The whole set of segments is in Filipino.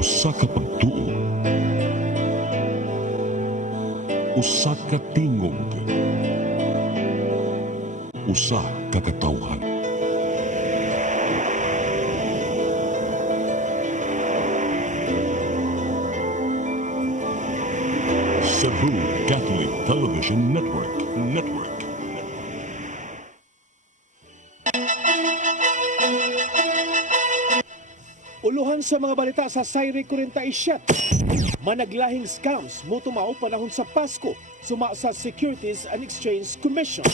Usa ka pagtuo, usa ka tingog, usa ka katawhan. Cebu Catholic Television Network. Uluhan sa mga balita sa Sayre 47. Managlahing scams mutumaw panahon sa Pasko suma sa Securities and Exchange Commission.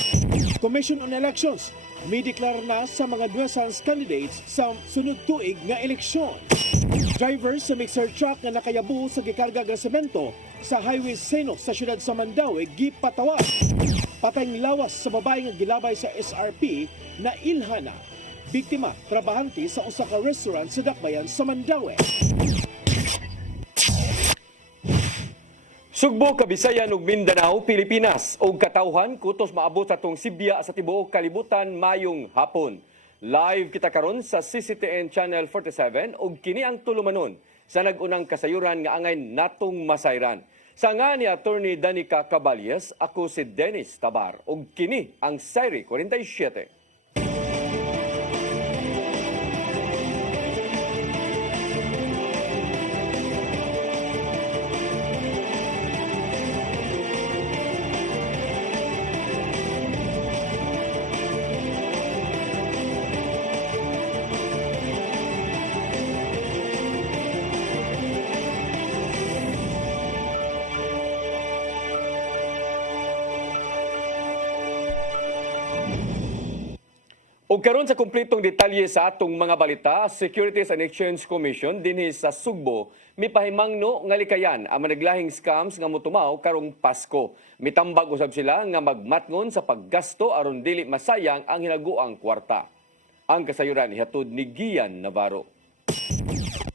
Commission on Elections mideklara na sa mga nuisance candidates sa sunod tuig nga eleksyon. Driver sa mixer truck nga nakayabu sa gikarga nga semento sa Highway Seno sa siyudad sa Mandaue gipatawag. Patayng lawas sa babae nga gilabay sa SRP na ilhana. Biktima, trabahante sa usa ka restaurant sa Dakbayan sa Mandaue. Sugbo, Kabisayan ug Mindanao, Pilipinas ug katawhan kutos maabot sa tong Sibya sa tibuok kalibutan mayong hapon. Live kita karon sa CCTN Channel 47 ug kini ang tulumanon sa nagunang kasayuran nga angay natong masayran. Sa nga ni Attorney Danica Caballes, ako si Dennis Tabar ug kini ang Sayre 47. O karon sa kumpletong detalye sa atong mga balita, Securities and Exchange Commission dinhi sa Sugbo mipahimangno nga likayan ang managlahing scams nga motumaw karong Pasko. Mitambag usab sila nga magmatngon sa paggasto aron dili masayang ang hinaguang kwarta. Ang kasayuran ihatod ni Gian Navarro.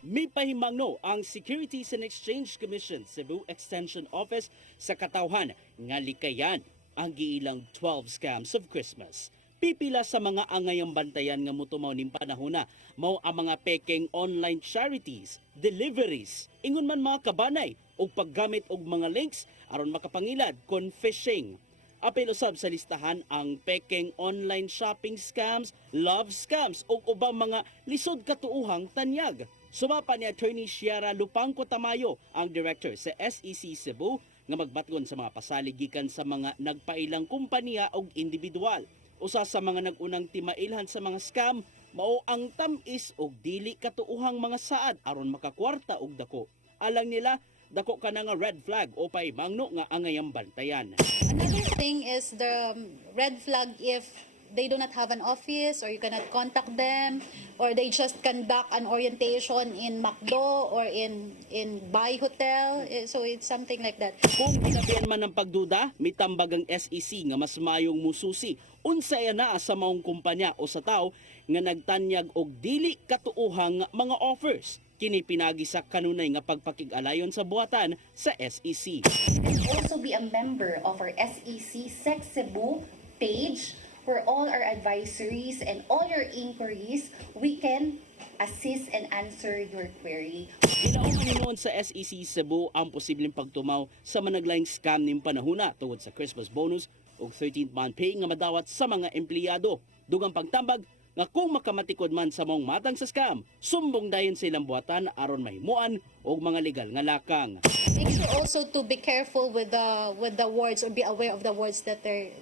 Mipahimangno ang Securities and Exchange Commission Cebu Extension Office sa katawhan nga likayan ang giilang 12 scams of Christmas. Pipila sa mga angayang bantayan nga motumaw ning panahona mao ang mga pekeng online charities, deliveries, ingon man mga kabanay o paggamit og mga links aron makapangilad kon phishing. Apil usab sa listahan ang pekeng online shopping scams, love scams ug ubang mga lisod katuuhang tanyag. Sumapa ni Attorney Ciara Lupangco Tamayo, ang director sa SEC Cebu, nga magbatgon sa mga pasalig gikan sa mga nagpailang kompanya ug individual. Usa sa mga nagunang timailhan sa mga scam mao ang tamis og dili katuuhang mga saad aron makakwarta og dako. Alang nila dako ka na nga red flag o pahimangno nga angayang bantayan. Another thing is the red flag if they do not have an office or you cannot contact them or they just conduct an orientation in McDo or in Bay Hotel. So it's something like that. Kung ginabihan man ng pagduda, mitambag ang SEC nga mas mayong mususi unsaya na sa maong kumpanya o sa tao nga nagtanyag og dili katuuhang mga offers. Kini pinagi sa kanunay nga pagpakig-alayon sa buhatan sa SEC. And also be a member of our SEC Sec Cebu page where all our advisories and all your inquiries, we can assist and answer your query. Ginaon noon sa SEC Cebu ang posibleng pagtumaw sa managlaing scam ning panahuna tungod sa Christmas bonus o 13th month pay nga madawat sa mga empleyado. Dugang pagtambag nga kung makamatikod man sa mong matang sa scam, sumbong dayon sa ilang buhatan aron mahimuan og mga legal nga lakang. Make sure also to be careful with the words or be aware of the words that they're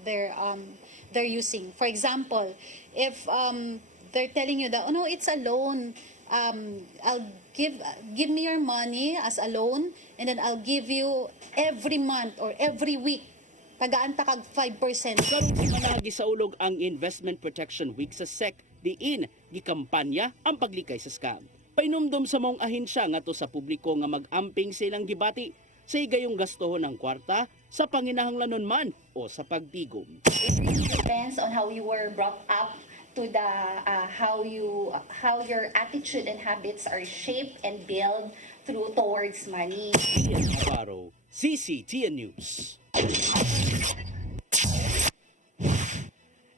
using. For example, if they're telling you that, oh no, it's a loan, I'll give me your money as a loan and then I'll give you every month or every week tagaan ta kag 5%. Karong managi sa ulog ang Investment Protection Week sa SEC diin gikampanya ang paglikay sa scam. Painumdum sa mong ahensya ngadto sa publiko nga mag-amping silang gibati sa higayong gastohon ng kwarta sa panginahanglanon man o sa pagtigom. It really depends on how you were brought up to the how your attitude and habits are shaped and built towards money. Ian Navarro, CCTN News.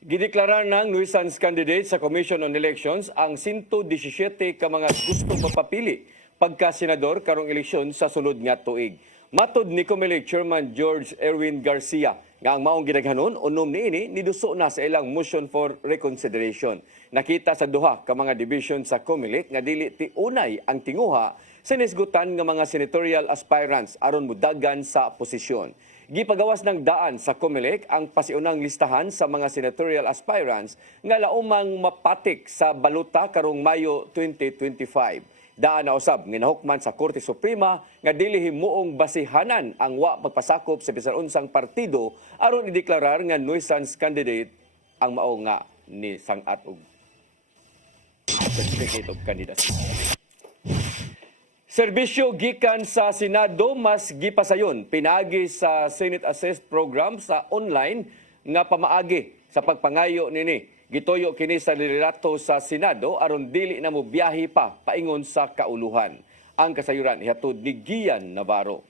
Gideklara ng nuisance candidate sa Commission on Elections ang 117 ka mga gustong mapapili pagka-senador karong eleksyon sa sulod nga tuig. Matod ni Comelec Chairman George Erwin Garcia nga ang maong ginaghanon unom niini niduso na sa ilang motion for reconsideration. Nakita sa duha ka mga division sa Comelec nga dili ti unay ang tinguha sa nisgutan nga mga senatorial aspirants aron mudagan sa posisyon. Gipagawas ng daan sa Comelec ang pasiunang listahan sa mga senatorial aspirants nga laumang mapatik sa baluta karong Mayo 2025. Daan na usab nga nahukman sa Korte Suprema nga dili himuong basihanan ang wa pagpasakop sa bisan unsang partido aron ideklarar nga nuisance candidate ang mao nga ni sang-at og certificate of candidacy. Serbisyo gikan sa Senado mas gipasayon pinaagi sa Senate Assist Program sa online nga pamaagi sa pagpangayo nini. Gitoyo kini sa liderato sa Senado aron dili na mo biyahe pa paingon sa kauluhan. Ang kasayuran ihatod ni Gian Navarro.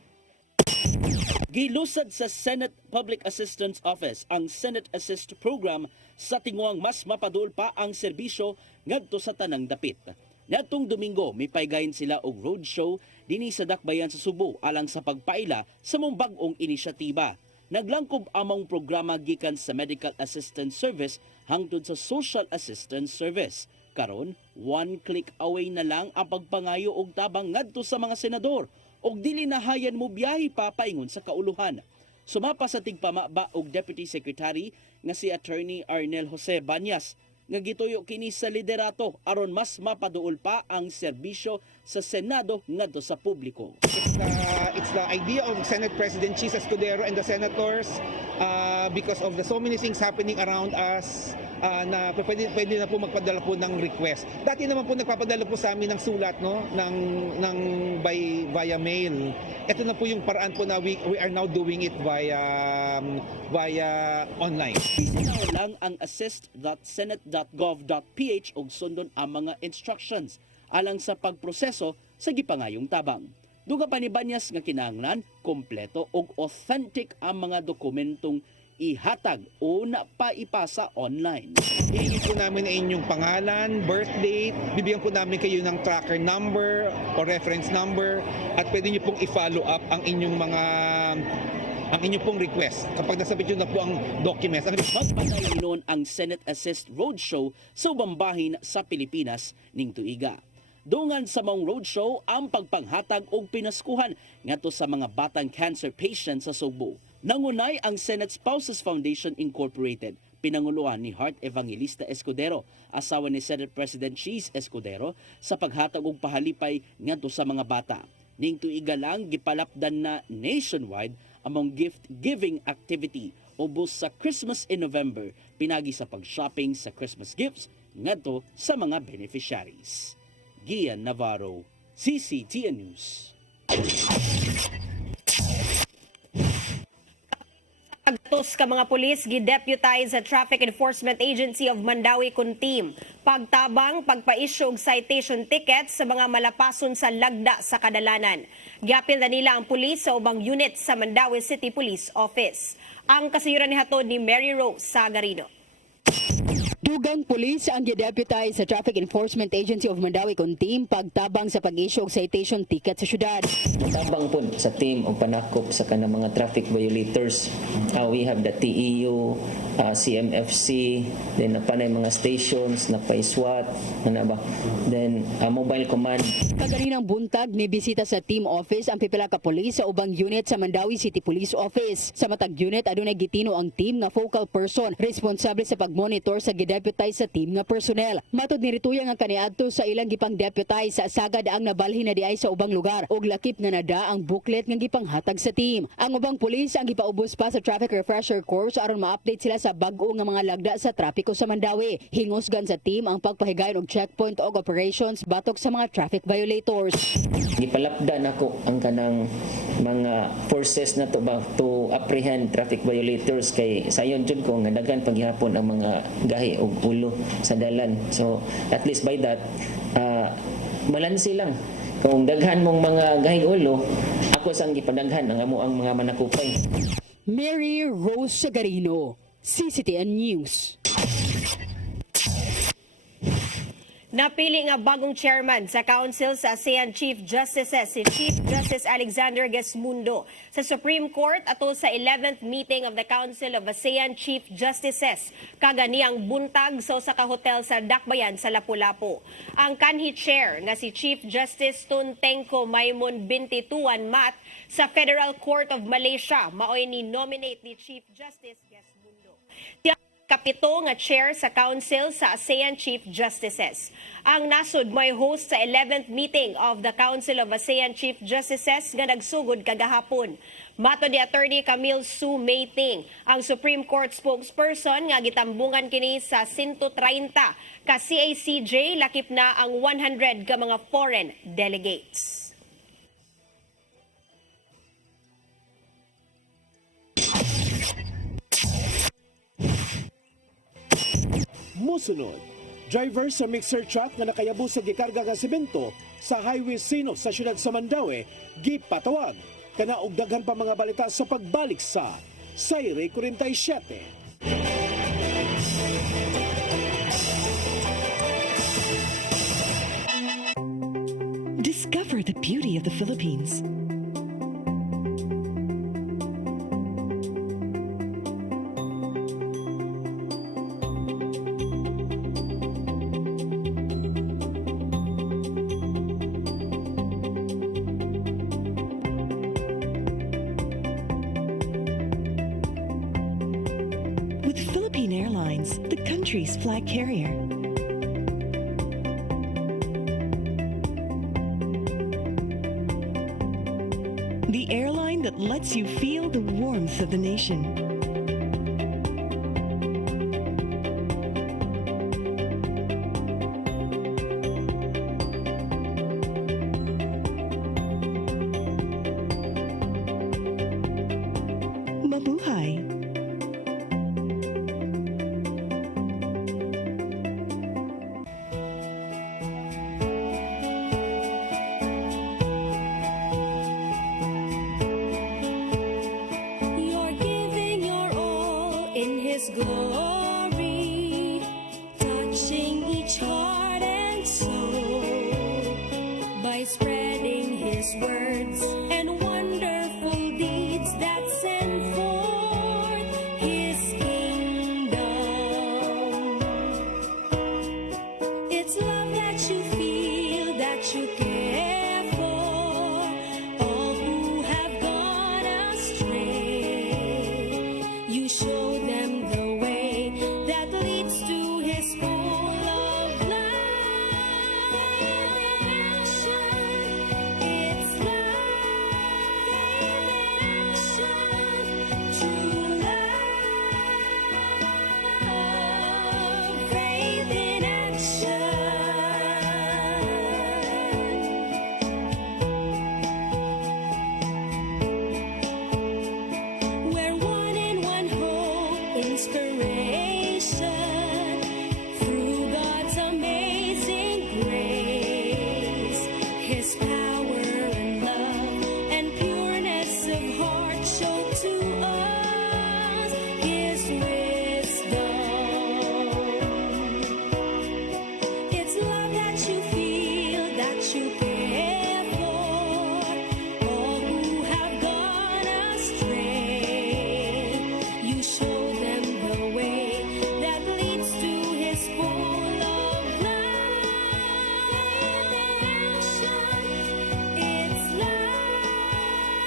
Gilusad sa Senate Public Assistance Office ang Senate Assist Program sa tinguang mas mapadul pa ang serbisyo ngadto sa tanang dapit. Ngadtong Domingo, may paygayon sila og roadshow dinhi sa Dakbayan sa Subo alang sa pagpaila sa mong bag-ong inisyatiba. Naglangkob among programa gikan sa Medical Assistance Service hangtod sa Social Assistance Service. Karon, one click away na lang ang pagpangayo og tabang ngadto sa mga senador og dili na hayan mo biyahe pa paingon sa kauluhan. Sumapa sa tigpamaba og Deputy Secretary nga si Attorney Arnel Jose Banyas nga gituyo kini sa liderato aron mas mapaduol pa ang serbisyo sa Senado ngadto sa publiko. It's the idea of Senate President Chis Escudero and the senators because of the so many things happening around us na pwede na po magpadala po ng request. Dati naman po nagpapadala po sa amin ng sulat ng via mail. Ito na po yung paraan po na we are now doing it via online. Bisitaw lang ang assist.senate.gov.ph og sundon ang mga instructions alang sa pagproseso sa gipangayong tabang. Duga pa ni Banyas nga kinahanglan kompleto og authentic ang mga dokumentong ihatag o napaipasa online. Hihingi po namin ang inyong pangalan, birth date, bibigyan po namin kayo ng tracker number o reference number at pwede niyo pong i-follow up ang inyong pong request kapag nasabit yun na po ang documents. Magpatay noon ang Senate Assist Roadshow sa ubang bahin sa Pilipinas ning tuiga. Dungan sa mong roadshow ang pagpanghatag og pinaskuhan ngadto sa mga batang cancer patients sa Subo. Nangunay ang Senate Spouses Foundation Incorporated, pinanguluhan ni Heart Evangelista Escudero, asawa ni Senate President Chis Escudero, sa paghatag og pahalipay ngadto sa mga bata. Ning tuiga lang gipalapdan na nationwide among gift-giving activity ubos sa Christmas in November, pinagi sa pag-shopping sa Christmas gifts ngadto sa mga beneficiaries. Gian Navarro, CCTN News. Pagtos ka mga pulis, gi-deputize sa Traffic Enforcement Agency of Mandawi Kuntim. Pagtabang, pagpa-issue og citation tickets sa mga malapason sa lagda sa kadalanan. Giapil na nila ang pulis sa ubang unit sa Mandawi City Police Office. Ang kasayuran ni hatod ni Mary Rose Sagarino. Dugang pulis ang gi-deputize sa Traffic Enforcement Agency of Mandawi Kuntim pagtabang sa pag-issue og citation ticket sa syudad. Tabang po sa team o panakop sa kanang mga traffic violators. We have the TEU, CMFC, then napanay mga stations, napay-SWAT, then mobile command. Kaganinang buntag ni bisita sa team office ang pipila ka pulis sa ubang unit sa Mandawi City Police Office. Sa matag unit adunay gitino ang team nga focal person responsable sa pagmonitor sa deputize sa team nga personnel. Matod ni Rituya nga kaniadto sa ilang gipang deputize sa sagad ang nabalhin na diay sa ubang lugar og lakip nga nada ang booklet nga gipanghatag sa team. Ang ubang pulis ang gipaubos pa sa traffic refresher course aron ma-update sila sa bag-o nga mga lagda sa trapiko sa Mandawi. Hingusgan sa team ang pagpahigayon og checkpoint og operations batok sa mga traffic violators. Gipalapdan ako ang kanang mga forces na to apprehend traffic violators kay sayon jud ko nga daghan paghihapon ang mga gahi og ulo sa dalan. So at least by that balanse lang. Kung daghan mong mga gahi ulo, ako sang gipadaghan ang amo ang mga manakupay. Mary Rose Sagarino, CCTN News. Napili nga bagong chairman sa Council sa ASEAN Chief Justices si Chief Justice Alexander Gesmundo sa Supreme Court atol sa 11th meeting of the Council of ASEAN Chief Justices kaganiyang buntag sa usa ka hotel sa Dakbayan sa Lapu-Lapu. Ang kanhi chair nga si Chief Justice Tun Tengco Maimun Binti Tuan Mat sa Federal Court of Malaysia maoy ni nominate ni Chief Justice Gesmundo. Kapito nga chair sa Council sa ASEAN Chief Justices. Ang nasod may host sa 11th meeting of the Council of ASEAN Chief Justices nga nagsugod kagahapon. Mato ni Attorney Camille Su Meiting, ang Supreme Court spokesperson nga gitambungan kini sa 130 ka CACJ lakip na ang 100 ka mga foreign delegates. Musunod, driver sa mixer truck nga nakayabo sa gikarga nga semento sa Highway Sino sa siyudad sa Mandaue, gipatawag. Kana og daghan pa mga balita sa pagbalik sa Sayre 47. Discover the beauty of the Philippines. With Philippine Airlines, the country's flag carrier. The airline that lets you feel the warmth of the nation. Mabuhay! You're giving your all in His glory, touching each heart and soul by spreading His words and wonderful deeds that send forth His kingdom. It's love that you feel, that you care for all who have gone astray. You show them the way that leads to His full of love in action. It's love in action, true love, faith in action. We're one in one hope, inspiration through God's amazing grace. His power and love and pureness of heart show to us His wisdom. It's love that you feel, that you care for all who have gone astray. You show them the way that leads to His full of love in action. It's love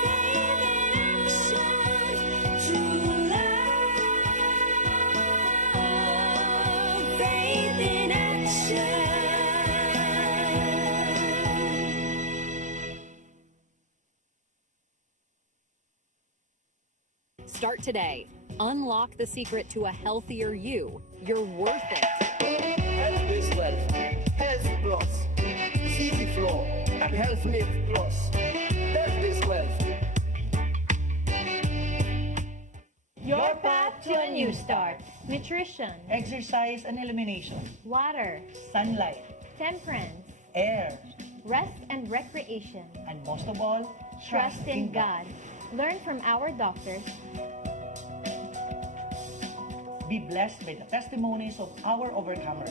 in action, true love, faith in action. Start today. Unlock the secret to a healthier you. You're worth it. Health-based wealth, Health Plus, CC Flow, and Health Lift Plus. Health-based wealth. Your path to a new start. Nutrition, Exercise and elimination, water, sunlight, temperance, air, rest and recreation. and most of all, Trust in God. Learn from our doctors. Be blessed by the testimonies of our overcomers.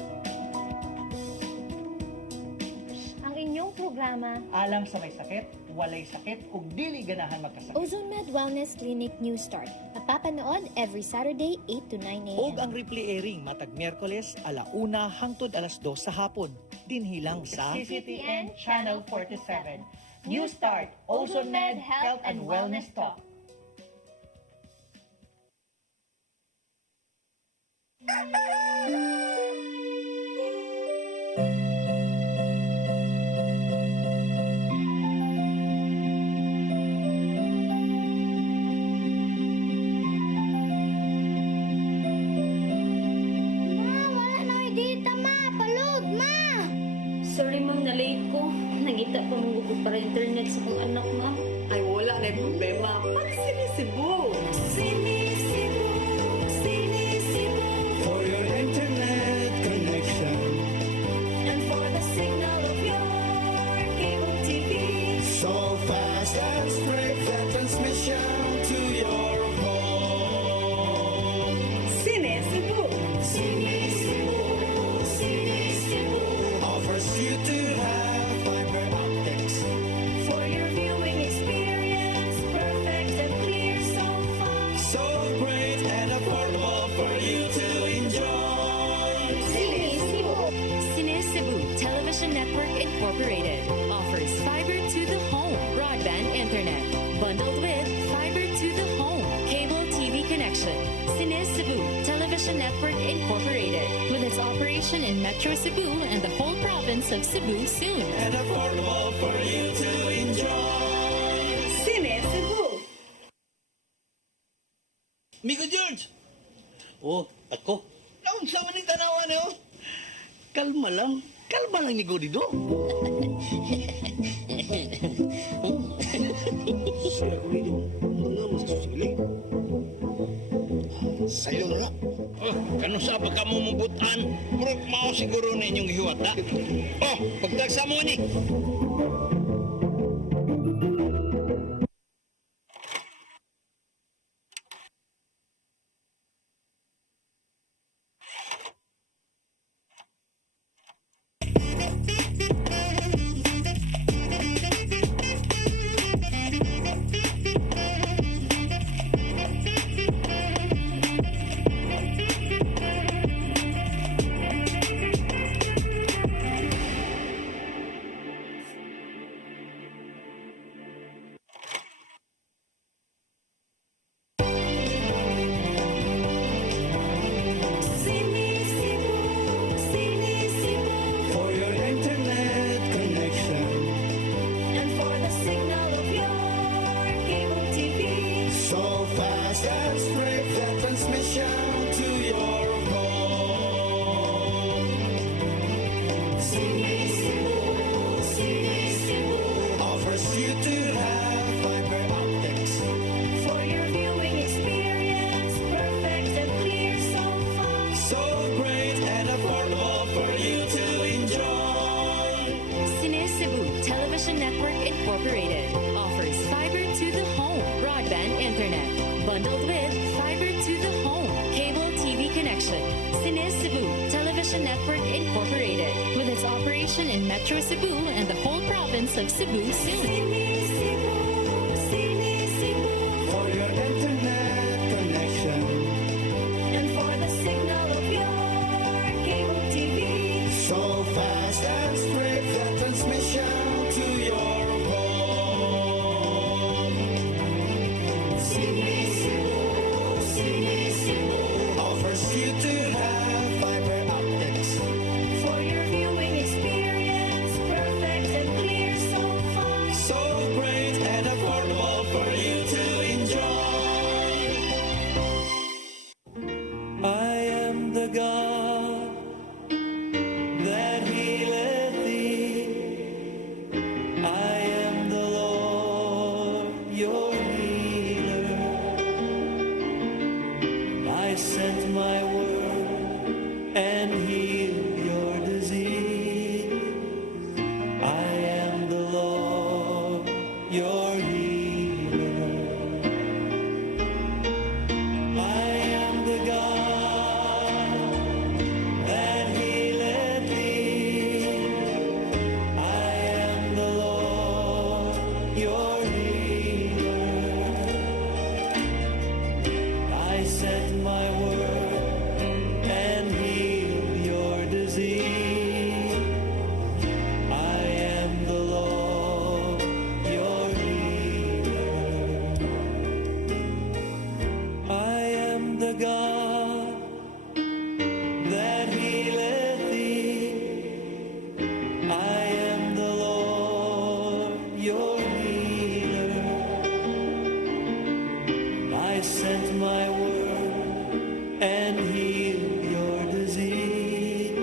inyong programa Alam sa may sakit, walay sakit, ug dili ganahan magkasakit. Ozone Med Wellness Clinic New Start. Mapapanood every Saturday 8 to 9 a.m. Og ang replay airing matag Miyerkules 1:00 hangtod 2:00 sa hapon. Dinhilang sa CCTN Channel 47. New Start, Ozone Med Health and Wellness Talk. Sorry ma'am, na-late ko. Nangita pa mong gusto para internet sa kong anak ma'am. ay wala na problema. Pag sinisibo. Sinisibo, sinisibo, For your internet connection. and for the signal of your cable TV. So fast and straight the transmission to your home. Sinisibo, sinisibo, sinisibo, Offers you to have fiber optics. for your viewing experience, perfect and clear so far. So great and affordable for you to enjoy. Cebu Television Network Incorporated offers fiber to the home broadband internet bundled with fiber to the home cable TV connection. Cebu Television Network Incorporated with its operation in Metro Cebu and the whole province of Cebu soon. And affordable for you to enjoy. Sinisibo. Migo George! Oh, ako? Naon sa maning tanawan eh, oh. Kalma lang ni Godido. Siya ko dito, mga masasili. Sa'yo na lang. Oh, kano sa pagka mo mabutan, murag mao siguro na inyong hiwat, ha? Oh, pagtagsa mo ni. Sinisibo, sinisibo, For your internet connection. and for the signal of your cable TV. So fast and straight the transmission to your home. Sinisibo, sinisibo, Offers you to have fiber optics. for your viewing experience, perfect and clear so far. So great and affordable for you to enjoy. Cebu Television Network Incorporated offers fiber to the home broadband internet bundled with fiber to the home cable TV connection. Cebu Television Network Incorporated with its operation in Metro Cebu and the whole province of Cebu soon. Sinisibo, sinisibo, For your internet connection. and for the signal of your cable TV. So fast and straight the transmission to your home. Sinisibo, sinisibo, Offers you to have fiber optics. for your viewing experience, perfect and clear so far. So great and affordable for you to enjoy. I am the God that healeth thee. I am the Lord, your healer. I sent my word and healed your disease. I am the Lord, your healer. I am the God that healeth thee. I am and heal your disease.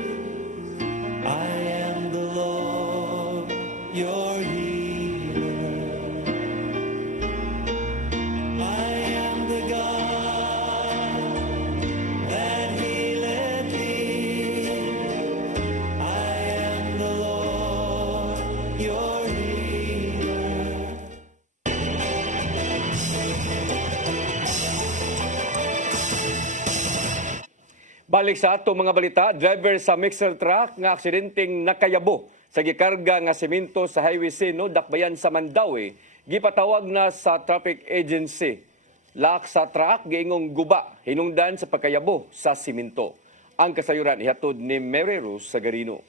I am the Lord, your healer. I am the God that healeth thee. I am the Lord, your healer. Balik sa ato mga balita, driver sa mixer truck nga aksidenteng nakayabo sa gikarga nga semento sa Highway C no dakbayan sa Mandawi, gipatawag na sa traffic agency. Lak sa truck giingong guba hinungdan sa pagkayabo sa semento. Ang kasayuran ihatod ni Mary Rose Sagarino.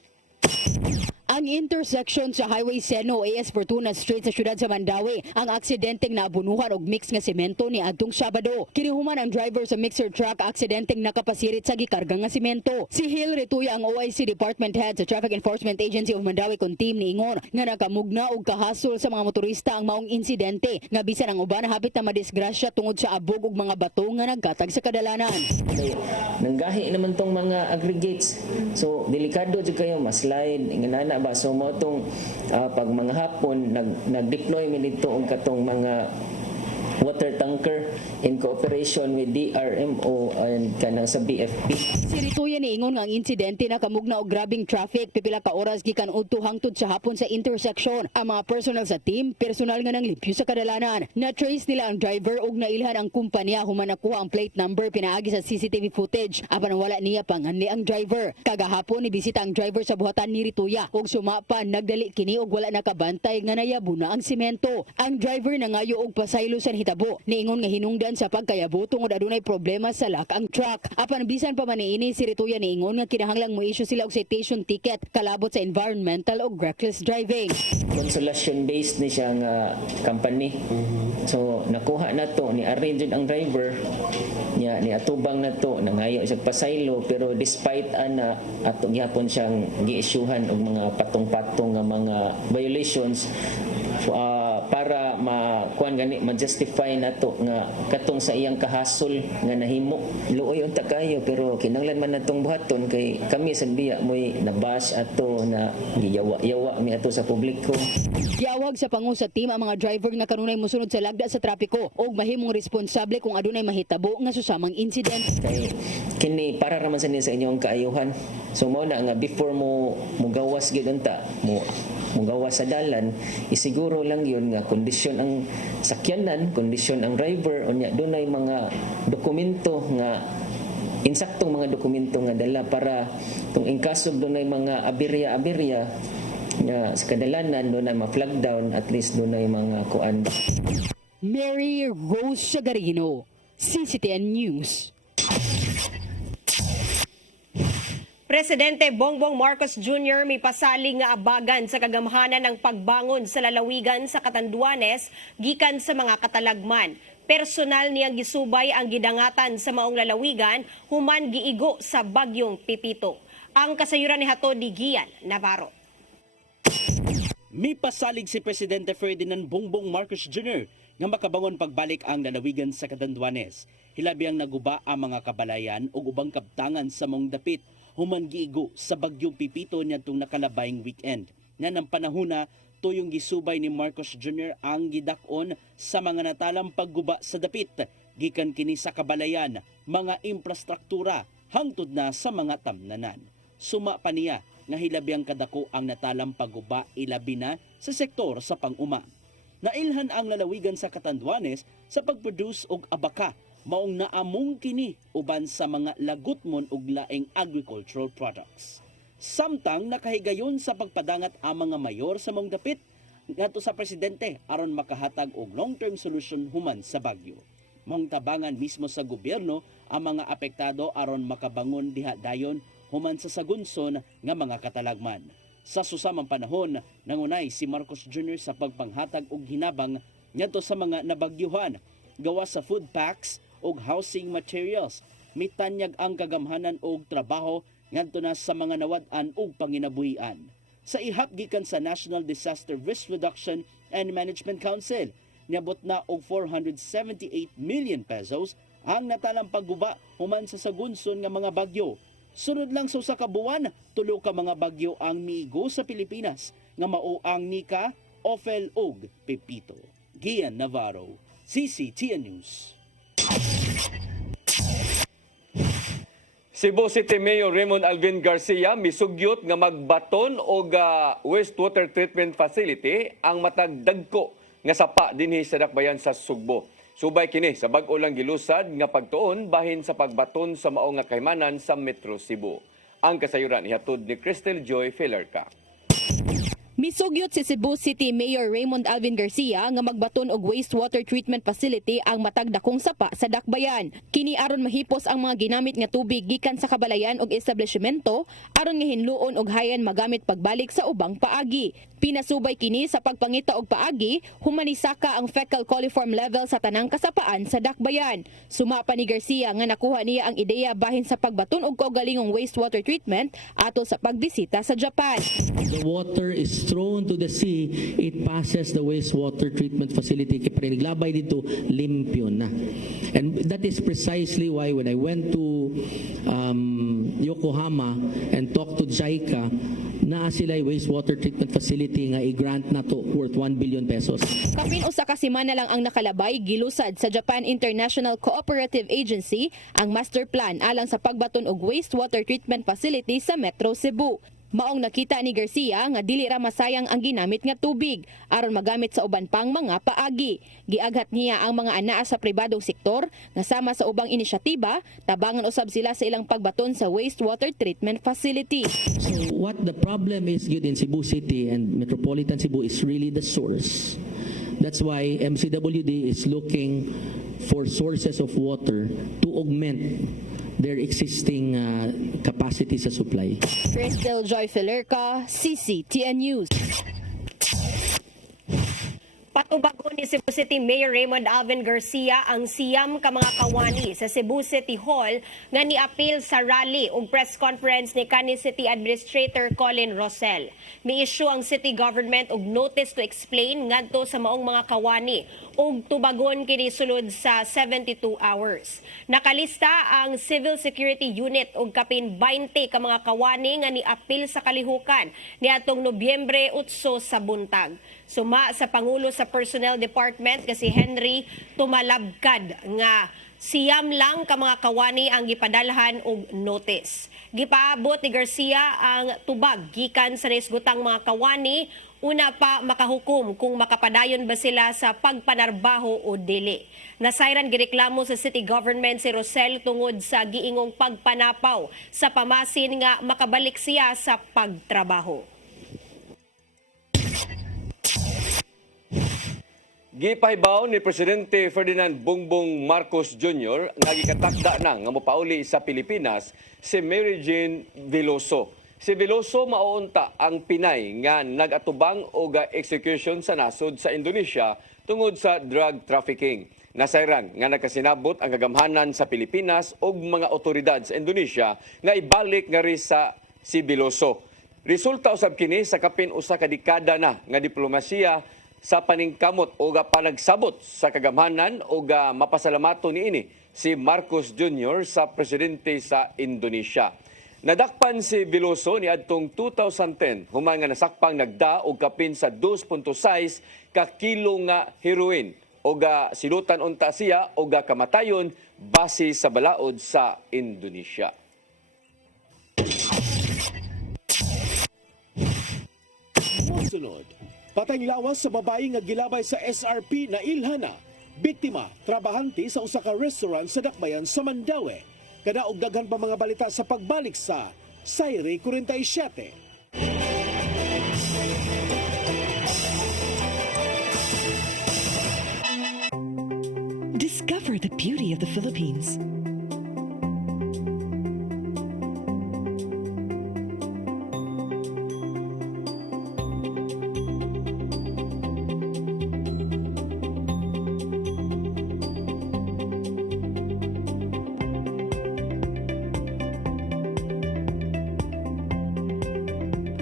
Ang intersection sa Highway Seno AS Fortuna Street sa siyudad sa Mandawi ang aksidenteng naabunuhan og mix nga semento ni adtong Sabado. Kinihuman ang driver sa mixer truck aksidenteng nakapasirit sa gikarga nga semento. Si Hil Rituya ang OIC Department Head sa Traffic Enforcement Agency of Mandawi kun team niingon nga nakamugna og kahasol sa mga motorista ang maong insidente nga bisan ang uban hapit na madisgrasya tungod sa abog og mga bato nga nagkatag sa kadalanan. Kay nanggahi naman tong mga aggregates. So delikado jud kayo maslide inganana ba so mo tong pag mga hapon nag-deploy mi dito og katong mga water tanker in cooperation with DRMO and kanang sa BFP. Si Rituya niingon nga ang insidente nakamugna og grabing traffic pipila ka oras gikan udto hangtod sa hapon sa intersection. Ang mga personal sa team personal nga nanglipyo sa kadalanan. Na-trace nila ang driver ug nailhan ang kumpanya human nakuha ang plate number pinaagi sa CCTV footage apan wala niya panganli ang driver. Kagahapon nibisita ang driver sa buhatan ni Rituya ug sumapa nagdali kini og wala nakabantay nga nayabo na ang semento. Ang driver nangayo og pasaylo sa hitabo. Niingon nga hinungdan sa pagkayabo tungod adunay problema sa lak ang truck. Apan bisan pa man niini si Rituya niingon nga kinahanglang mo-issue sila og citation ticket kalabot sa environmental o reckless driving. Consolation based ni siya nga company. So nakuha na to ni arrange ang driver niya ni atubang na to nangayo siya pasaylo pero despite ana ato gyapon siyang gi-issuehan og mga patong-patong nga mga violations para makuan gani ma-justify nato nga katong sa iyang kahasol nga nahimo luoy unta kayo pero kinahanglan man natong buhaton kay kami sa biya moy nabash ato na giyawa-yawa mi ato sa publiko. Giawag sa pangu sa team ang mga driver nga kanunay mosunod sa lagda sa trapiko ug mahimong responsable kung adunay mahitabo nga susamang incident. Kay kini para raman sa niya sa inyong kaayuhan. So mao na nga before mo gawas gid unta mo gawas sa dalan isiguro lang yun nga kondisyon ang sakyanan, kondisyon ang driver unya dunay mga dokumento nga insaktong mga dokumento nga dala para kung in kaso dunay mga aberya nga sa kadalanan dunay ma-flag down at least dunay mga kuan. Mary Rose Sagarino, CCTN News. Presidente Bongbong Marcos Jr. may pasaling nga abagan sa kagamhanan ng pagbangon sa lalawigan sa Catanduanes gikan sa mga katalagman. Personal niyang gisubay ang gidangatan sa maong lalawigan human giigo sa bagyong Pipito. Ang kasayuran ni Hato di Gian Navarro. May pasalig si Presidente Ferdinand Bongbong Marcos Jr. nga makabangon pagbalik ang lalawigan sa Catanduanes. Hilabi ang naguba ang mga kabalayan ug ubang kabtangan sa maong dapit human giigo sa bagyong Pipito niadtong nakalabayng weekend. Nga ng panahona tuyong gisubay ni Marcos Jr. ang gidak-on sa mga natalang pagguba sa dapit gikan kini sa kabalayan, mga infrastruktura hangtod na sa mga tamnanan. Suma pa niya nga hilabi ang kadako ang natalang pagguba ilabi na sa sektor sa pang-uma. Nailhan ang lalawigan sa Catanduanes sa pagproduce og abaka maong naamong kini uban sa mga lagutmon ug laing agricultural products. Samtang nakahigayon sa pagpadangat ang mga mayor sa maong dapit ngadto sa presidente aron makahatag og long-term solution human sa bagyo. Maong tabangan mismo sa gobyerno ang mga apektado aron makabangon diha dayon human sa sagunson nga mga katalagman. Sa susamang panahon, nangunay si Marcos Jr. sa pagpanghatag og hinabang ngadto sa mga nabagyuhan gawas sa food packs og housing materials. Mitanyag ang kagamhanan og trabaho ngadto na sa mga nawad-an og panginabuhian. Sa ihap gikan sa National Disaster Risk Reduction and Management Council, niabot na og 478 million pesos ang natalang pagguba human sa sagunson nga mga bagyo. Sunod lang sa usa ka buwan, tulo ka mga bagyo ang miigo sa Pilipinas nga mao ang Nika, Ophel ug Pepito. Gian Navarro, CCTN News. Cebu City Mayor Raymond Alvin Garcia misugyot nga magbaton og wastewater treatment facility ang matag dagko nga sapa dinhi sa dakbayan sa Sugbo. Subay kini sa bag-o lang gilusad nga pagtuon bahin sa pagbaton sa mao nga kaymanan sa Metro Cebu. Ang kasayuran ihatod ni Crystal Joy Filerca. Misugyot si Cebu City Mayor Raymond Alvin Garcia nga magbaton og wastewater treatment facility ang matag dakong sapa sa dakbayan. Kini aron mahipos ang mga ginamit nga tubig gikan sa kabalayan og establishmento aron nga hinluon og hayan magamit pagbalik sa ubang paagi. Pinasubay kini sa pagpangita og paagi, humanisaka ang fecal coliform level sa tanang kasapaan sa dakbayan. Sumapa ni Garcia nga nakuha niya ang ideya bahin sa pagbaton og kaugalingong wastewater treatment ato sa pagbisita sa Japan. The water is thrown to the sea, it passes the wastewater treatment facility. Kaya paniglabay dito, limpyo na. And that is precisely why when I went to Yokohama and talked to JICA, naa sila wastewater treatment facility nga i-grant na to worth 1 billion pesos. Kapin usa ka semana lang ang nakalabay, gilusad sa Japan International Cooperative Agency ang master plan alang sa pagbaton og wastewater treatment facility sa Metro Cebu. Maong nakita ni Garcia nga dili ra masayang ang ginamit nga tubig aron magamit sa uban pang mga paagi. Giaghat niya ang mga anaa sa pribadong sektor nga sama sa ubang inisyatiba, tabangan usab sila sa ilang pagbaton sa wastewater treatment facility. So what the problem is good in Cebu City and Metropolitan Cebu is really the source. That's why MCWD is looking for sources of water to augment their existing capacity sa supply. Crystal Joy Filerca, CCTN News. Patubago ni Cebu City Mayor Raymond Alvin Garcia ang siyam ka mga kawani sa Cebu City Hall nga niapil sa rally ug press conference ni kanhi City Administrator Colin Rosel. Mi-issue ang city government og notice to explain ngadto sa maong mga kawani ug tubagon kini sulod sa 72 hours. Nakalista ang Civil Security Unit ug kapin 20 ka mga kawani nga niapil sa kalihukan niadtong Nobyembre 8 sa buntag. Suma sa Pangulo sa Personnel Department kasi Henry tumalabkad nga siyam lang ka mga kawani ang gipadalhan og notice. Gipaabot ni Garcia ang tubag gikan sa naisgutang mga kawani, una pa makahukom kung makapadayon ba sila sa pagpanarbaho o dili. Nasayran gireklamo sa city government si Rosel tungod sa giingong pagpanapaw sa pamasin nga makabalik siya sa pagtrabaho. Gipahibaw ni Presidente Ferdinand Bongbong Marcos Jr. nga gikatakda na nga mopauli sa Pilipinas si Mary Jane Veloso. Si Veloso maounta ang Pinay nga nagatubang og execution sa nasod sa Indonesia tungod sa drug trafficking. Nasayran nga nakasinabot ang kagamhanan sa Pilipinas ug mga otoridad sa Indonesia nga ibalik nga ri sa si Veloso. Resulta usab kini sa kapin usa ka dekada na nga diplomasiya sa paningkamot o panagsabot sa kagamhanan o mapasalamato niini si Marcos Jr. sa presidente sa Indonesia. Nadakpan si Veloso ni adtong 2010 human nga nasakpang nagda og kapin sa 2.6 ka kilo nga heroin o silutan unta siya o kamatayon base sa balaod sa Indonesia. Sunod, patay lawas sa babae nga gilabay sa SRP na ilhana. Biktima, trabahante sa usa ka restaurant sa Dakbayan sa Mandaue. Kadaog daghan pa mga balita sa pagbalik sa Sayre 47. Discover the beauty of the Philippines.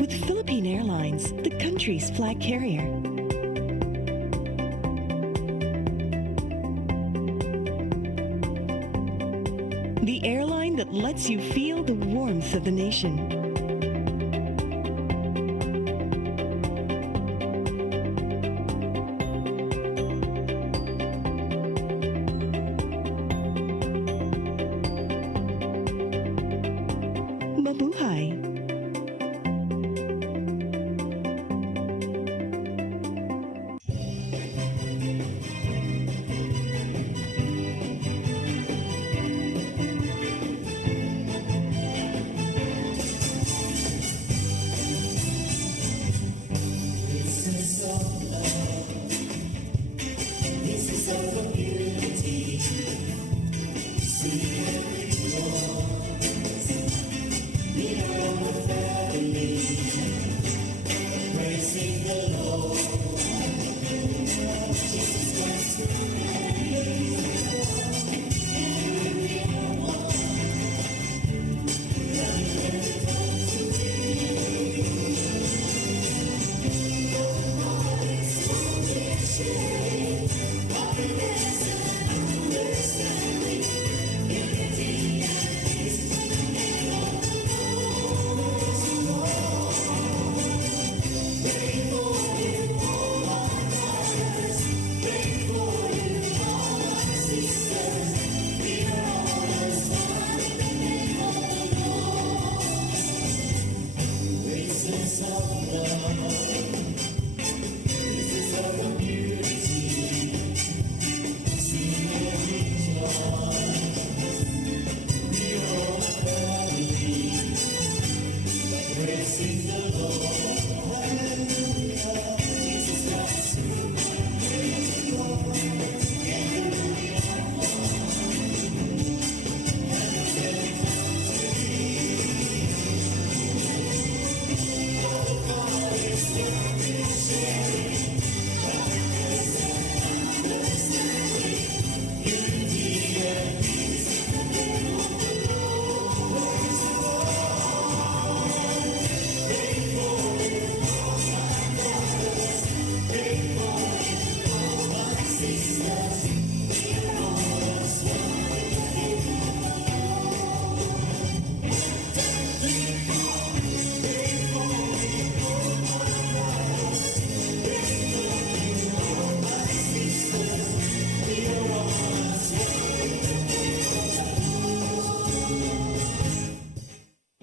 With Philippine Airlines, the country's flag carrier. lets you feel the warmth of the nation. Mabuhay!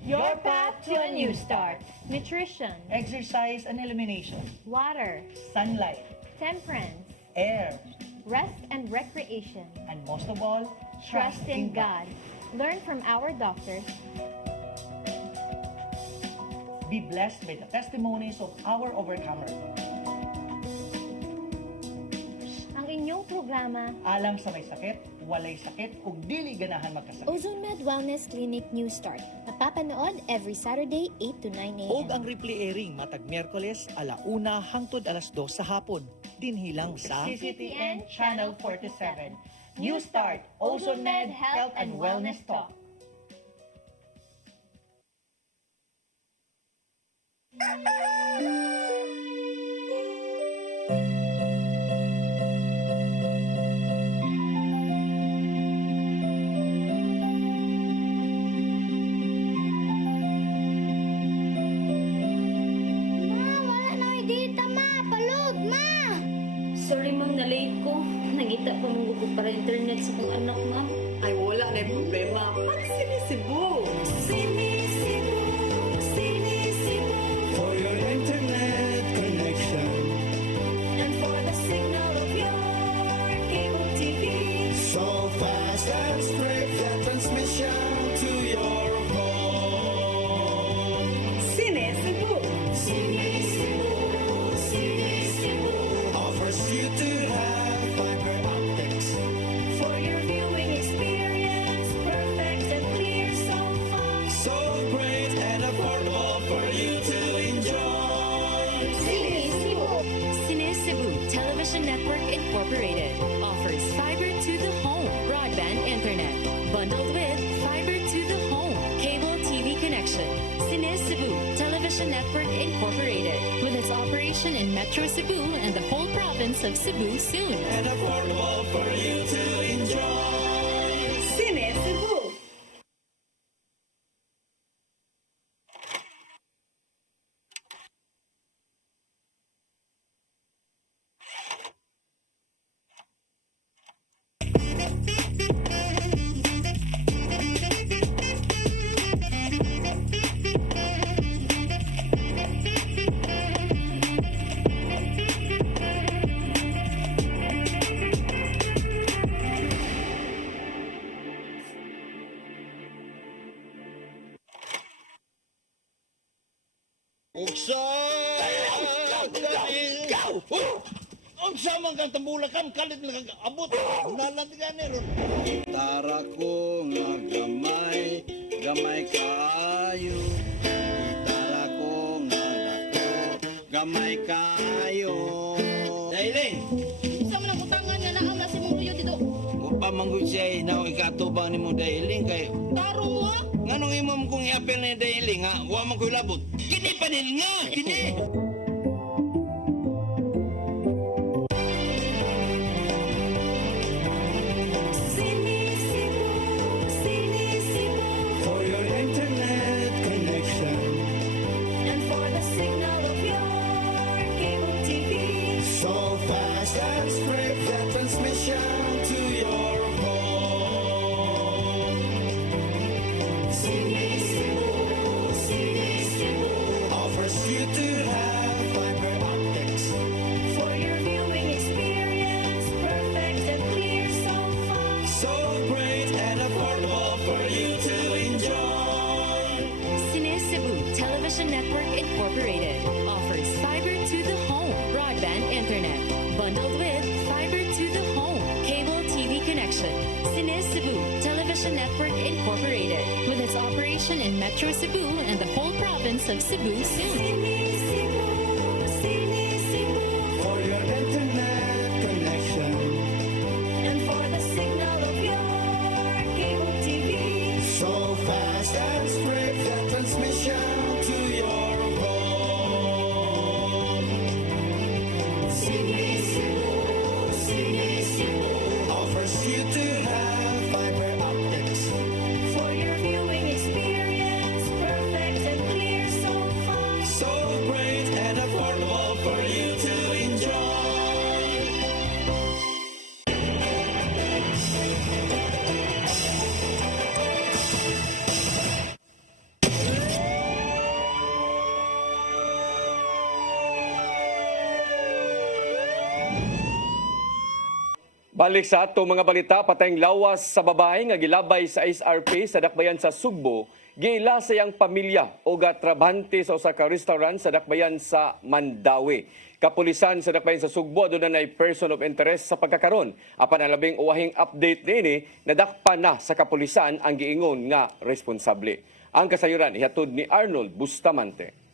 Your path to a new start. Nutrition, Exercise and elimination. water, Sunlight. temperance, Air. rest and recreation. And most of all, Trust in God. Learn from our doctors. Be blessed by the testimonies of our overcomers. Ang inyong programa, Alam sa may sakit, walay sakit, ug dili ganahan magkasakit. Ozone Med Wellness Clinic New Start. Napapanood every Saturday 8 to 9 a.m. Og ang replay airing matag Miyerkules 1:00 hangtod 2:00 sa hapon. Dinhilang sa CCTN Channel 47. New Start, Ozone Med Health and Wellness Talk. Sorry ma'am, na-late ko. Nangita pa mong gusto para internet sa kong anak ma'am. Ay, wala na yung problema. Mag-Sinisibu! Sinisibu, Sinisibu, For your internet connection. and for the signal of your cable TV. So fast and straight the transmission to your home. Sinisibu! Sinisibu, Sinisibu, Offers you to have fiber optics. for your viewing experience, perfect and clear so far. So great and affordable for you to enjoy. Sinisibu. Cine Cebu Television Network Incorporated offers fiber to the home broadband internet bundled with fiber to the home cable TV connection. Cine Cebu Television Network Incorporated with its operation in Metro Cebu and the whole province of Cebu soon. And affordable for you to enjoy. Sinisibu! Uksa! Unsa man kang tambulakan kalit nag-abot. Nalantigan ni ron. Tara ko nga gamay, gamay kaayo. Tara ko nga dako, gamay kaayo. Dailing! Sa man ang utangan nga naang nasi mong luyo dito. Upa manggod siya na ikatubang ni mo Dailing kay Tarong mo ah. nganong imam kong i-apel ni Dailing ha? Wa man ko'y labot. Kini pa nil nga! Kini! For your internet connection and for the signal of your cable TV. So fast and straight the transmission to your home. Sini Cebu offers you to have fiber optics for your viewing experience, perfect and clear so fast. So great and affordable for you to enjoy. Cine Cebu Television Network Incorporated offers fiber to the home broadband internet bundled with fiber to the home cable TV connection. Cine Cebu Television Network Incorporated with its operation in Metro Cebu and the whole province of Cebu soon. For your internet connection and for the signal of your cable TV. So fast and straight the transmission to your home. Cine Cebu offers you to have fiber optics for your viewing experience, perfect and clear so fast. So great and affordable for you to enjoy. Balik sa ato mga balita, patayng lawas sa babae nga gilabay sa SRP sa dakbayan sa Sugbo, giila sa iyang pamilya o gatrabante sa usa ka restaurant sa dakbayan sa Mandawi. Kapulisan sa dakbayan sa Sugbo aduna nay person of interest sa pagkakaron. Apan ang labing uwahing update niini, nadakpan na sa kapulisan ang giingon nga responsable. Ang kasayuran ihatod ni Arnold Bustamante.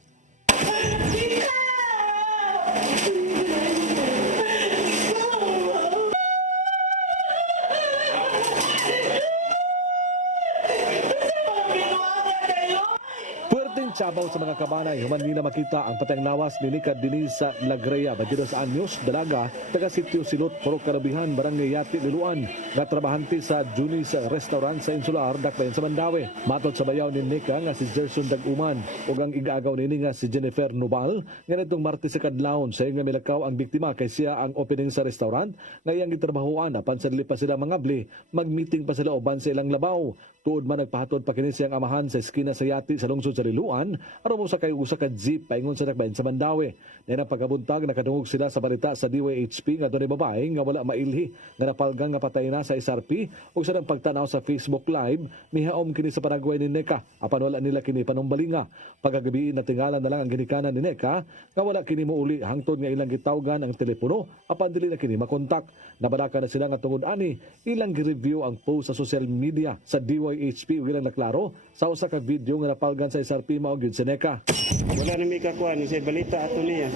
Puwerteng tsabaw sa mga kabanay, human nila makita ang patayng lawas ni Nika Diniz sa Lagreya, 22 anyos, dalaga, taga Sitio Silot, Purok Karabihan, Barangay Yati, Liluan, nga trabahante sa Junis Restaurant sa Insular, dakbayan sa Mandawi. Matod sa bayaw ni Nika nga si Gerson Daguman ug ang igaagaw nini nga si Jennifer Nubal, nga nitong Martes sa kadlawon sa nga milakaw ang biktima kay siya ang opening sa restaurant nga iyang gitrabahuan apan sa dili pa sila mangabli, mag-meeting pa sila uban sa ilang labaw. Tuod man nagpahatod pa kini siyang amahan sa eskina sa Yati sa lungsod sa Liluan, aron mo sa kay usa ka jeep paingon sa dakbayan sa Mandawi. Nang pagkabuntag nakadungog sila sa balita sa DYHP nga dunay babae nga wala mailhi nga napalgang nga patay na sa SRP ug sa nang pagtanaw sa Facebook Live mihaom kini sa Paraguay ni Neka apan wala nila kini panumbalinga. Pagkagabi natingalan na lang ang ginikanan ni Neka nga wala kini mouli hangtod nga ilang gitawgan ang telepono apan dili na kini makontak. Nabadaka na sila nga tungod ani ilang gi-review ang post sa social media sa DYHP ug ilang naklaro sa usa ka video nga napalgan sa SRP mao gyud si Neka. Wala na may kakuha ni sa balita ato niya.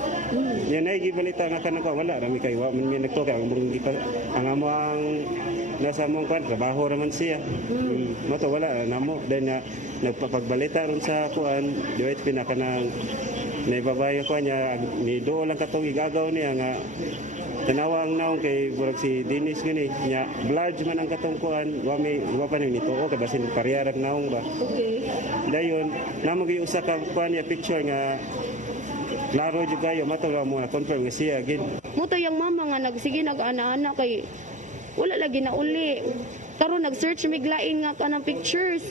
Yan ay gibalita nga kanako wala ra mi kay wa man mi nagtuka ang amo ang nasa among kwan trabaho ra man siya. Mato wala namo then nagpapagbalita ron sa kuan diwait pinakanang naibabayo ko niya ni do lang katong igagaw niya nga tanawa ang naong kay burag si Dennis gani nya blood man ang katong kuan wa pa ni tuo kay basin pariyarag naong ba. Okay. Dayon namo gyud usa ka kuan ya picture nga klaro jud kayo matulaw mo na confirm nga siya gid. Muto yung mama nga nagsige nag-ana-ana kay wala lagi na uli. Karon nag-search miglain nga kanang pictures.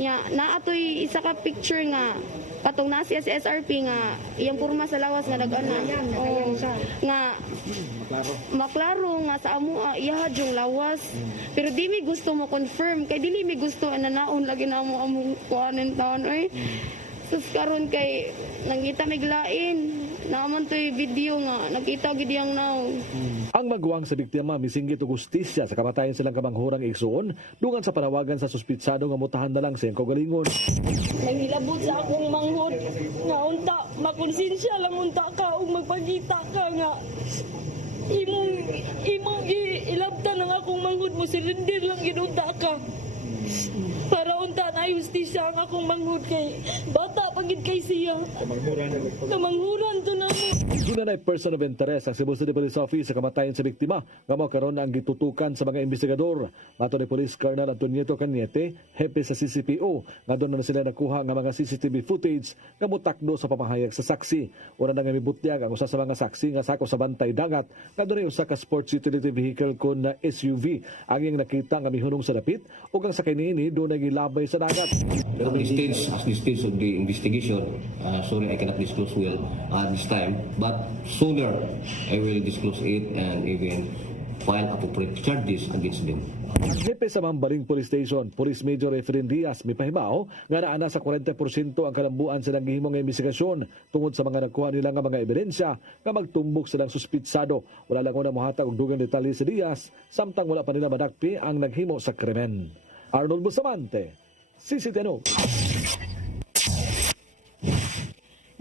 Nya naatoy isa ka picture nga katong nasi sa SRP nga iyang porma sa lawas nga nag-ana. Nga maklaro nga sa amo iyahad yung lawas. Pero di mi gusto mo confirm kay dili mi gusto ananaon lagi na mo among kuanen taon oy. Sus karon kay nangita miglain. Naman to'y video nga, nakita gid yang now. Ang magwang sa biktima misinggit og hustisya sa kamatayon silang kamanghurang igsuon dungan sa panawagan sa suspitsado nga mutahan na lang siyang kaugalingon. Nangilabot sa akong manghod nga unta makonsensya lang unta ka ug magpagita ka nga imong ilabtan ang akong manghod mo silindir lang ginunta ka. Para unta na justisya ang akong manghod kay bata pagid kay siya. Kamanghuran to na mo. Doon na person of interest ang Cebu City Police Office sa kamatayon sa biktima nga mao karon ang gitutukan sa mga investigador. Mato ni Police Colonel Antonio Cañete, hepe sa CCPO, nga doon na sila nakuha nga mga CCTV footage nga mutakdo sa pamahayag sa saksi. Una na nga mibutyag ang usa sa mga saksi nga sako sa bantay dagat nga doon usa ka sports utility vehicle kon na SUV ang iyang nakita nga mihunong sa dapit ug ang sakay niini doon ay gilabay sa dagat. At this stage of the investigation, sorry I cannot disclose well this time, but sooner I will disclose it and even file appropriate charges against them. Ang hepe sa Mambaling Police Station, Police Major Efren Diaz, may pahibaw nga naana sa 40% ang kalambuan silang gihimong investigasyon tungod sa mga nakuha nila nga mga ebidensya nga magtumbok silang suspitsado. Wala lang una mohatag og dugang detalye si Diaz, samtang wala pa nila madakpi ang naghimo sa krimen. Arnold Bustamante, CCTN.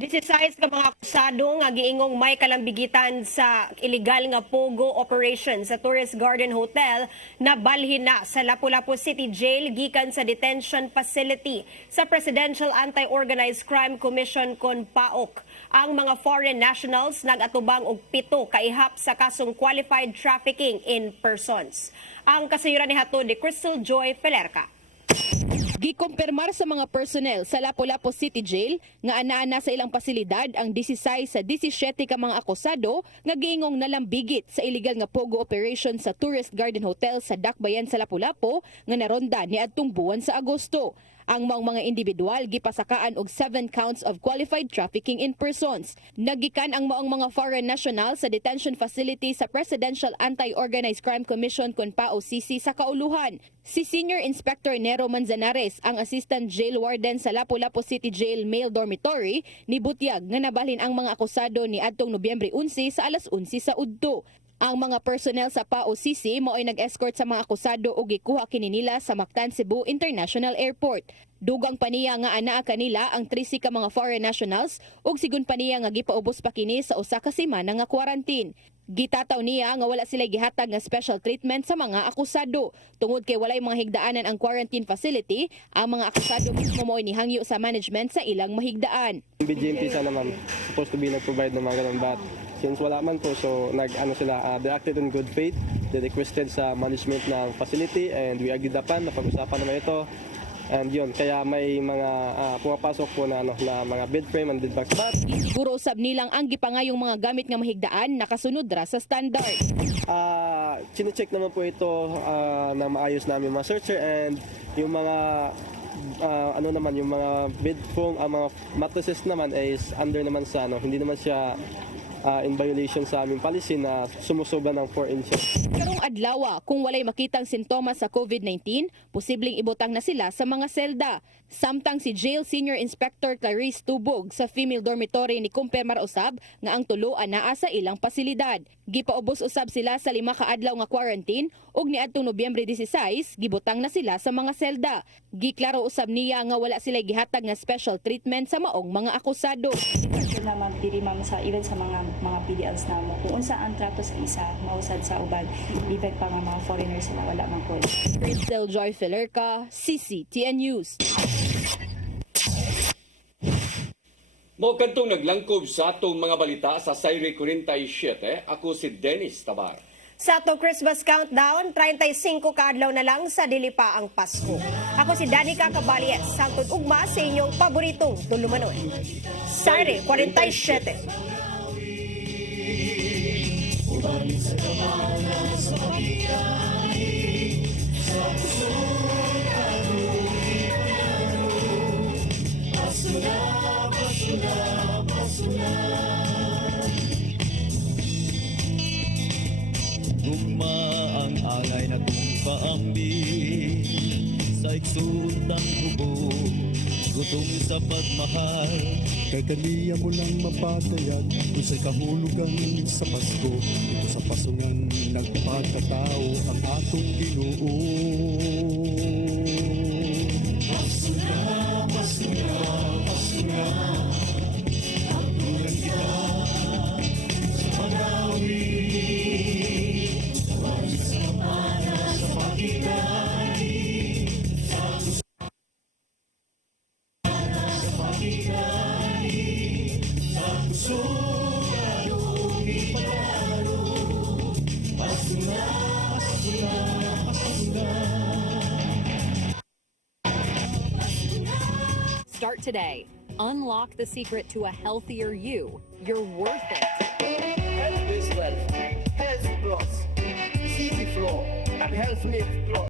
16 ka mga akusado nga giingong may kalambigitan sa illegal nga pogo operation sa Tourist Garden Hotel na balhin na sa Lapu-Lapu City Jail gikan sa detention facility sa Presidential Anti-Organized Crime Commission kon PAOK. Ang mga foreign nationals nagatubang og 7 kaihap sa kasong qualified trafficking in persons. Ang kasayuran ni hatod ni Crystal Joy Pelerca. Gikumpirmar sa mga personnel sa Lapu-Lapu City Jail nga anaa sa ilang pasilidad ang 16 sa 17 ka mga akusado nga giingong nalambigit sa illegal nga pogo operation sa Tourist Garden Hotel sa Dakbayan sa Lapu-Lapu nga naronda niadtong buwan sa Agosto. Ang mga individual gipasakaan og 7 counts of qualified trafficking in persons. Nagikan ang mga foreign national sa detention facility sa Presidential Anti-Organized Crime Commission kon PAOCC sa kauluhan. Si Senior Inspector Nero Manzanares, ang Assistant Jail Warden sa Lapu-Lapu City Jail Male Dormitory, nibutyag nga nabalhin ang mga akusado ni adtong Nobyembre 11 sa alas 11 sa udto. Ang mga personnel sa PAOCC mao ay nag-escort sa mga akusado ug gikuha kini nila sa Mactan Cebu International Airport. Dugang paniya nga anaa kanila ang 13 ka mga foreign nationals ug sigon paniya nga gipaubos pa kini sa usa ka semana nga quarantine. Gitataw niya nga wala sila gihatag nga special treatment sa mga akusado. Tungod kay walay mga higdaanan ang quarantine facility, ang mga akusado mismo mo inihangyo sa management sa ilang mahigdaan. BGMP sana ma'am, supposed to be nag-provide ng mga ganun, but since wala man po, so they acted in good faith. They requested sa management ng facility and we agreed upon, napag-usapan naman ito. And yun, kaya may mga pumapasok po na mga bed frame and bed bags. Siguro usab nilang ang gipangayong mga gamit nga mahigdaan nakasunod ra sa standard. Chine-check naman po ito na maayos namin mga searcher and yung mga yung mga bed foam, ang mga mattresses naman is under naman sa hindi naman siya in violation sa aming policy na sumusobra ng 4 inches. Karong adlaw, kung walay makitang sintomas sa COVID-19, posibleng ibutang na sila sa mga selda. Samtang si Jail Senior Inspector Clarice Tubog sa female dormitory ni kumpirmar usab nga ang tulo anaa sa ilang pasilidad. Gipaubos usab sila sa 5 ka adlaw nga quarantine ug niadtong Nobyembre 16 gibutang na sila sa mga selda. Giklaro usab niya nga wala sila gihatag nga special treatment sa maong mga akusado. Naman diri ma'am sa even sa mga PDLs namo kung unsa ang trato sa isa mausad sa uban even pa nga mga foreigners sila wala man ko. Crystal Joy Pelerca, CCTN News. Mo kantong naglangkob sa atong mga balita sa Sayre 47, ako si Dennis Tabar. Sa ato Christmas countdown, 35 kaadlaw na lang sa dili pa ang Pasko. Ako si Danica Caballes, sangtod ugma sa inyong paboritong tulumanon. Sayre 47. Gugma ang alay na kong kaambi sa iksultang hubog. Gutong sa pagmahal, kay kaniya mo lang mapatayan. Kung sa'y kahulugan sa Pasko, ito sa pasungan nagpagkatao ang atong Ginoo. Pasko na, Pasko na, Pasko na, takburan kita sa Manawi. Wala sa mana sa pagkikani, sa pagkikani, sa puso atong ipagano. Pasko na, Pasko na, Pasko na. Start today. Unlock the secret to a healthier you. You're worth it. Health is wealth. Health Plus, CC Flow, and Health Lift Plus.